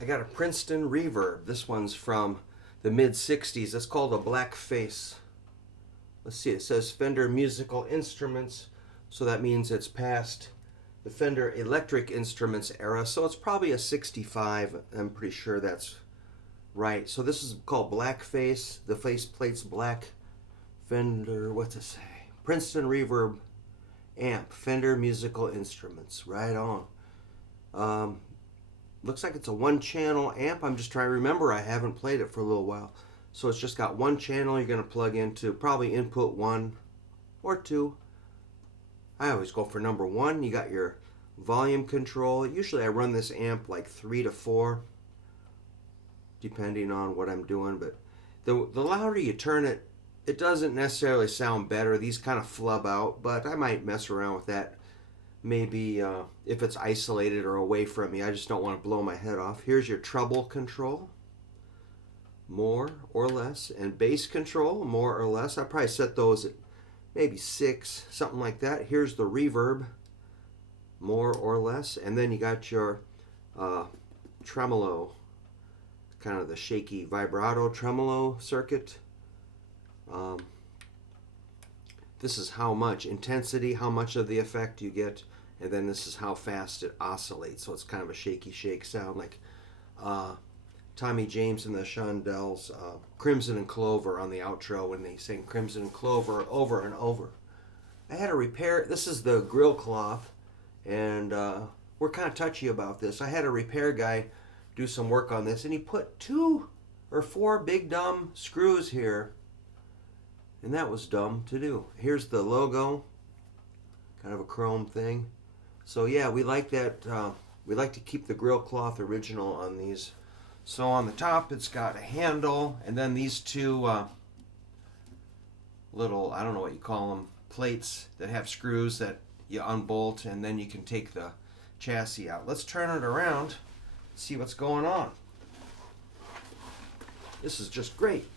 I got a Princeton Reverb. This one's from the mid-60s. It's called a black face. Let's see, it says Fender Musical Instruments, so that means it's past the Fender Electric Instruments era, so it's probably a 65. I'm pretty sure that's right. So this is called black face. The faceplate's black. Fender, what's it say? Princeton Reverb amp, Fender Musical Instruments. Right on. Looks like it's a one-channel amp. I'm just trying to remember. I haven't played it for a little while. So it's just got one channel you're going to plug into, probably input 1 or 2. I always go for number 1. You got your volume control. Usually I run this amp like 3 to 4, depending on what I'm doing. But the louder you turn it, it doesn't necessarily sound better. These kind of flub out, but I might mess around with that. Maybe if it's isolated or away from me. I just don't want to blow my head off. Here's your treble control, more or less, and bass control, more or less. I probably set those at maybe 6, something like that. Here's the reverb, more or less, and then you got your tremolo, kind of the shaky vibrato tremolo circuit. This is how much intensity, how much of the effect you get, and then this is how fast it oscillates. So it's kind of a shaky shake sound, like Tommy James and the Shondells, Crimson and Clover on the outro when they sing Crimson and Clover over and over. I had to repair, this is the grill cloth, and we're kind of touchy about this. I had a repair guy do some work on this, and he put 2 or 4 big dumb screws here. And that was dumb to do. Here's the logo, kind of a chrome thing. So yeah, we like that. We like to keep the grill cloth original on these. So on the top, it's got a handle, and then these 2 little, I don't know what you call them, plates that have screws that you unbolt, and then you can take the chassis out. Let's turn it around, see what's going on. This is just great.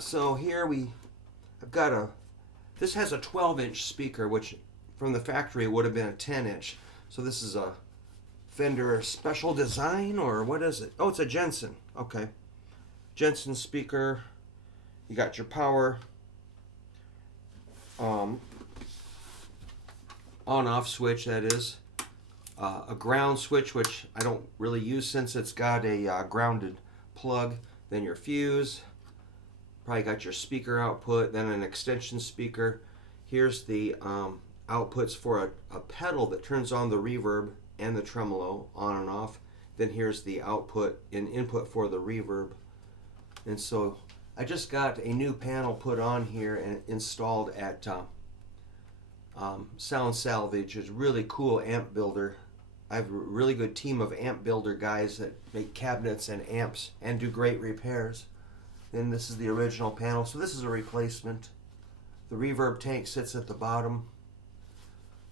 So here I've got this has a 12-inch speaker, which from the factory would have been a 10-inch. So this is a Fender special design, or what is it? Oh, it's a Jensen. Okay. Jensen speaker. You got your power on-off switch, that is. A ground switch, which I don't really use since it's got a grounded plug. Then your fuse. Probably got your speaker output, then an extension speaker. Here's the outputs for a pedal that turns on the reverb and the tremolo on and off. Then here's the output and input for the reverb. And so I just got a new panel put on here and installed at Sound Salvage. It's a really cool amp builder. I have a really good team of amp builder guys that make cabinets and amps and do great repairs. Then this is the original panel, so this is a replacement. The reverb tank sits at the bottom.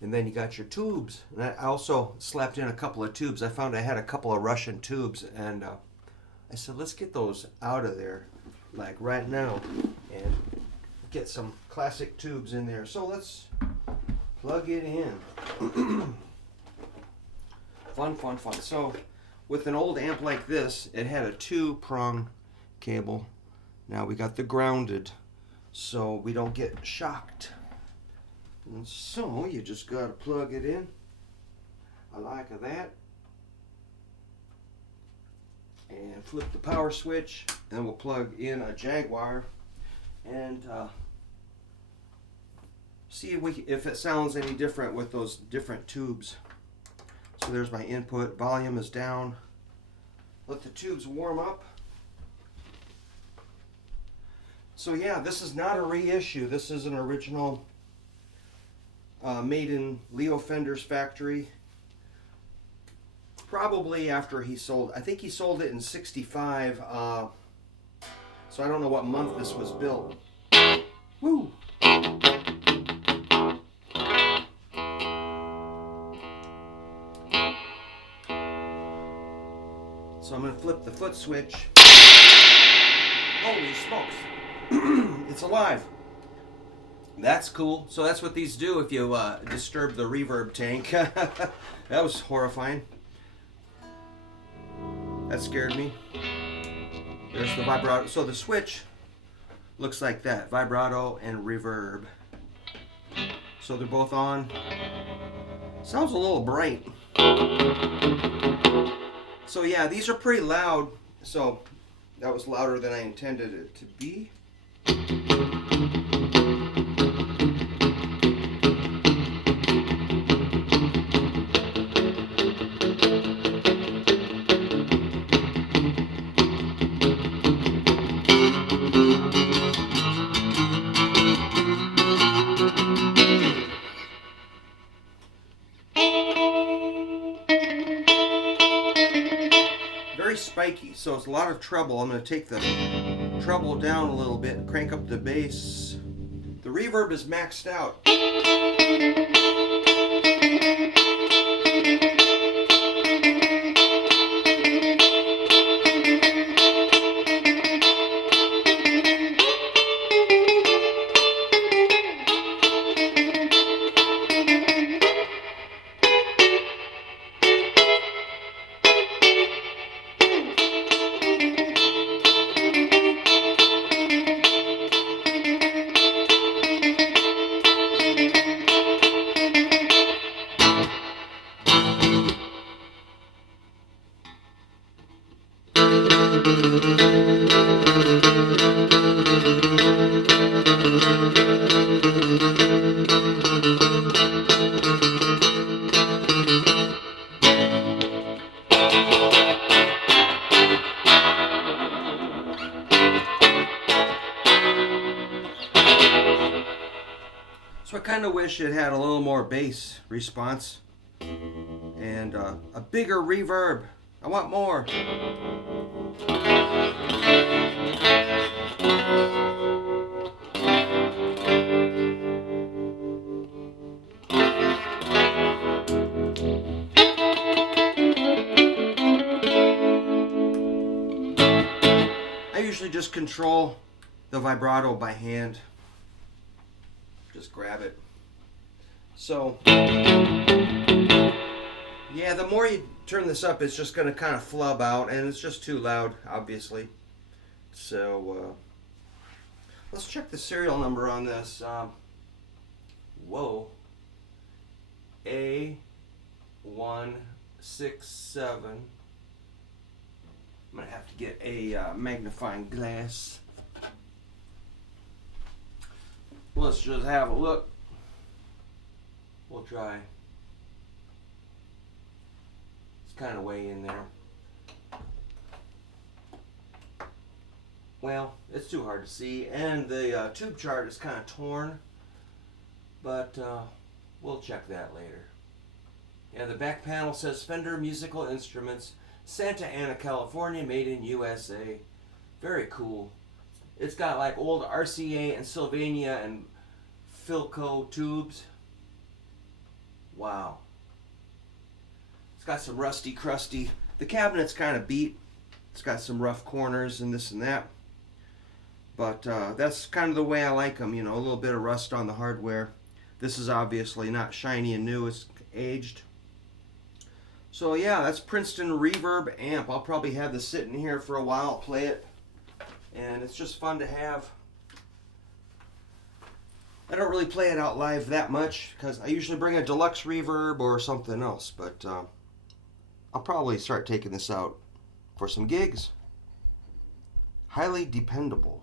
And then you got your tubes. And I also slapped in a couple of tubes. I found I had a couple of Russian tubes, and I said, let's get those out of there, like right now, and get some classic tubes in there. So let's plug it in. Fun, fun, fun. So with an old amp like this, it had a 2-prong cable. Now we got the grounded, so we don't get shocked. And so you just gotta plug it in. I like that. And flip the power switch, and we'll plug in a Jaguar and see if it sounds any different with those different tubes. So there's my input. Volume is down. Let the tubes warm up. So yeah, this is not a reissue. This is an original made in Leo Fender's factory. Probably after he sold, I think he sold it in 65. So I don't know what month this was built. Woo! So I'm going to flip the foot switch. Holy smokes! It's alive. That's cool. So that's what these do if you disturb the reverb tank. That was horrifying. That scared me. There's the vibrato. So the switch looks like that. Vibrato and reverb. So they're both on. Sounds a little bright. So yeah, these are pretty loud. So that was louder than I intended it to be. Very spiky, so it's a lot of treble. I'm going to take the treble down a little bit, crank up the bass. The reverb is maxed out. So I kind of wish it had a little more bass response and a bigger reverb. I want more. I usually just control the vibrato by hand. Just grab it. So, yeah, the more you turn this up, it's just going to kind of flub out, and it's just too loud, obviously. So, let's check the serial number on this. Whoa. A167. I'm going to have to get a magnifying glass. Let's just have a look. We'll try. It's kind of way in there. Well, it's too hard to see, and the tube chart is kind of torn, but we'll check that later. Yeah, the back panel says Fender Musical Instruments, Santa Ana, California, made in USA. Very cool. It's got like old RCA and Sylvania and Philco tubes. Wow. It's got some rusty, crusty. The cabinet's kind of beat. It's got some rough corners and this and that. But that's kind of the way I like them, you know, a little bit of rust on the hardware. This is obviously not shiny and new, it's aged. So yeah, that's Princeton Reverb amp. I'll probably have this sitting here for a while, I'll play it. And it's just fun to have. I don't really play it out live that much because I usually bring a deluxe reverb or something else, but I'll probably start taking this out for some gigs. Highly dependable.